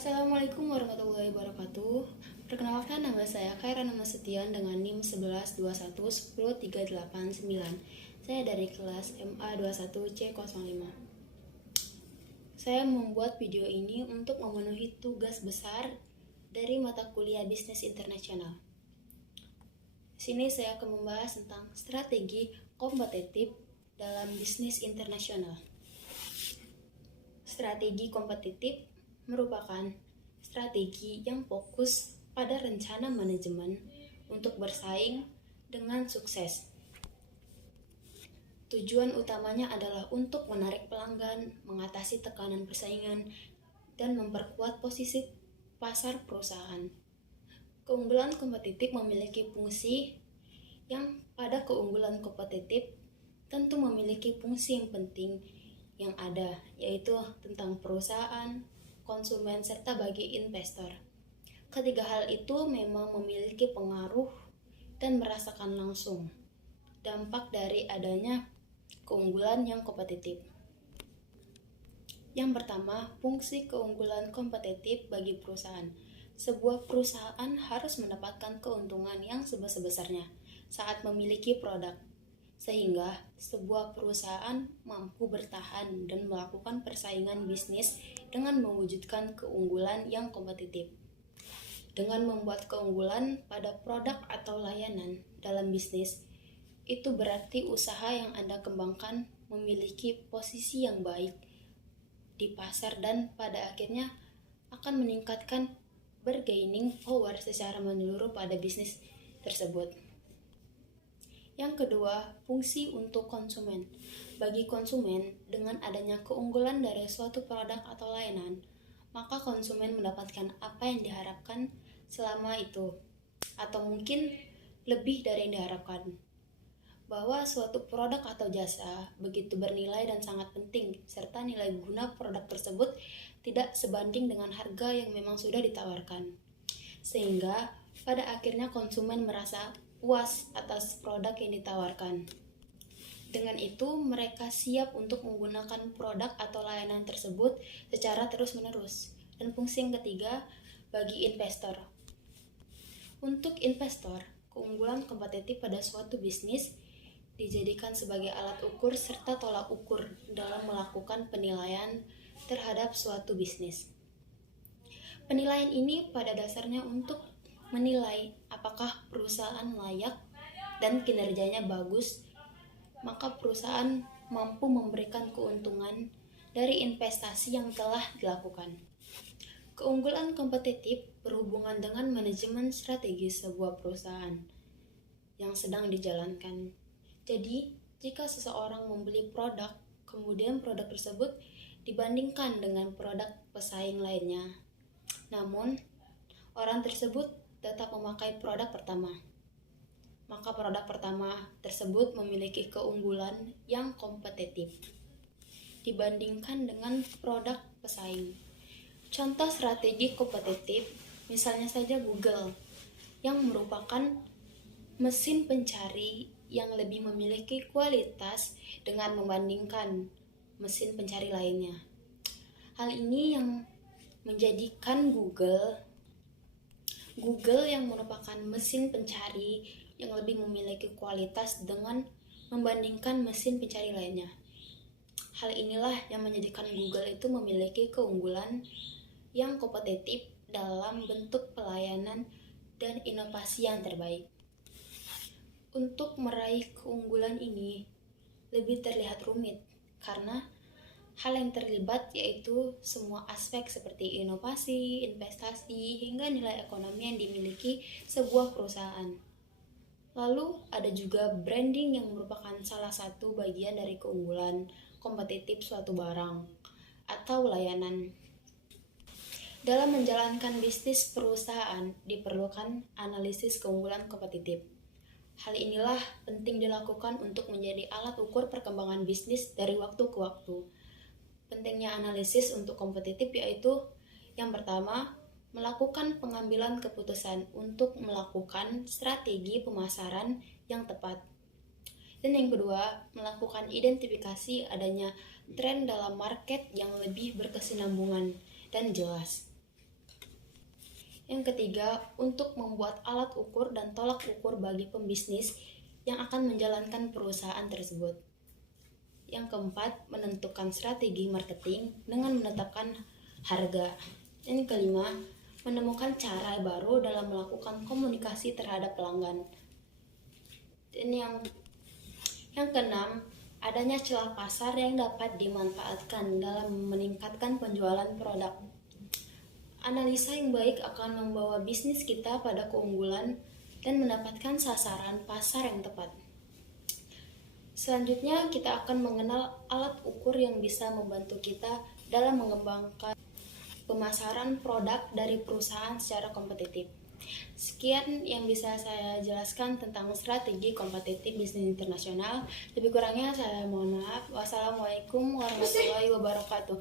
Assalamualaikum warahmatullahi wabarakatuh. Perkenalkan, nama saya Khairana Nasution dengan NIM 1121100389. Saya dari kelas MA21C05. Saya membuat video ini untuk memenuhi tugas besar dari mata kuliah Bisnis Internasional. Sini saya akan membahas tentang strategi kompetitif dalam bisnis internasional. Strategi kompetitif merupakan strategi yang fokus pada rencana manajemen untuk bersaing dengan sukses. Tujuan utamanya adalah untuk menarik pelanggan, mengatasi tekanan persaingan, dan memperkuat posisi pasar perusahaan. Keunggulan kompetitif memiliki fungsi yang pada keunggulan kompetitif tentu memiliki fungsi yang penting yang ada, yaitu tentang perusahaan, konsumen, serta bagi investor. Ketiga hal itu memang memiliki pengaruh dan merasakan langsung dampak dari adanya keunggulan yang kompetitif. Yang pertama, fungsi keunggulan kompetitif bagi perusahaan. Sebuah perusahaan harus mendapatkan keuntungan yang sebesar-besarnya saat memiliki produk, sehingga sebuah perusahaan mampu bertahan dan melakukan persaingan bisnis dengan mewujudkan keunggulan yang kompetitif. Dengan membuat keunggulan pada produk atau layanan dalam bisnis, itu berarti usaha yang Anda kembangkan memiliki posisi yang baik di pasar dan pada akhirnya akan meningkatkan bargaining power secara menyeluruh pada bisnis tersebut. Yang kedua, fungsi untuk konsumen. Bagi konsumen, dengan adanya keunggulan dari suatu produk atau layanan, maka konsumen mendapatkan apa yang diharapkan selama itu, atau mungkin lebih dari yang diharapkan. Bahwa suatu produk atau jasa begitu bernilai dan sangat penting, serta nilai guna produk tersebut tidak sebanding dengan harga yang memang sudah ditawarkan. Sehingga pada akhirnya konsumen merasa puas atas produk yang ditawarkan. Dengan itu, mereka siap untuk menggunakan produk atau layanan tersebut secara terus-menerus. Dan fungsi yang ketiga, bagi investor. Untuk investor, keunggulan kompetitif pada suatu bisnis dijadikan sebagai alat ukur serta tolak ukur dalam melakukan penilaian terhadap suatu bisnis. Penilaian ini pada dasarnya untuk menilai apakah perusahaan layak dan kinerjanya bagus, maka perusahaan mampu memberikan keuntungan dari investasi yang telah dilakukan. Keunggulan kompetitif berhubungan dengan manajemen strategi sebuah perusahaan yang sedang dijalankan. Jadi, jika seseorang membeli produk, kemudian produk tersebut dibandingkan dengan produk pesaing lainnya, namun orang tersebut tetap memakai produk pertama, maka produk pertama tersebut memiliki keunggulan yang kompetitif dibandingkan dengan produk pesaing. Contoh strategi kompetitif, misalnya saja Google, yang merupakan mesin pencari yang lebih memiliki kualitas dengan membandingkan mesin pencari lainnya. Hal ini yang menjadikan Google yang merupakan mesin pencari yang lebih memiliki kualitas dengan membandingkan mesin pencari lainnya. Hal inilah yang menjadikan Google itu memiliki keunggulan yang kompetitif dalam bentuk pelayanan dan inovasi yang terbaik. Untuk meraih keunggulan ini lebih terlihat rumit karena hal yang terlibat yaitu semua aspek seperti inovasi, investasi, hingga nilai ekonomi yang dimiliki sebuah perusahaan. Lalu ada juga branding yang merupakan salah satu bagian dari keunggulan kompetitif suatu barang atau layanan. Dalam menjalankan bisnis perusahaan diperlukan analisis keunggulan kompetitif. Hal inilah penting dilakukan untuk menjadi alat ukur perkembangan bisnis dari waktu ke waktu. Pentingnya analisis untuk kompetitif yaitu yang pertama, melakukan pengambilan keputusan untuk melakukan strategi pemasaran yang tepat. Dan yang kedua, melakukan identifikasi adanya tren dalam market yang lebih berkesinambungan dan jelas. Yang ketiga, untuk membuat alat ukur dan tolak ukur bagi pembisnis yang akan menjalankan perusahaan tersebut. Yang keempat, menentukan strategi marketing dengan menetapkan harga. Yang kelima, menemukan cara baru dalam melakukan komunikasi terhadap pelanggan. Dan yang keenam, adanya celah pasar yang dapat dimanfaatkan dalam meningkatkan penjualan produk. Analisa yang baik akan membawa bisnis kita pada keunggulan dan mendapatkan sasaran pasar yang tepat. Selanjutnya, kita akan mengenal alat ukur yang bisa membantu kita dalam mengembangkan pemasaran produk dari perusahaan secara kompetitif. Sekian yang bisa saya jelaskan tentang strategi kompetitif bisnis internasional. Lebih kurangnya saya mohon maaf. Wassalamualaikum warahmatullahi wabarakatuh.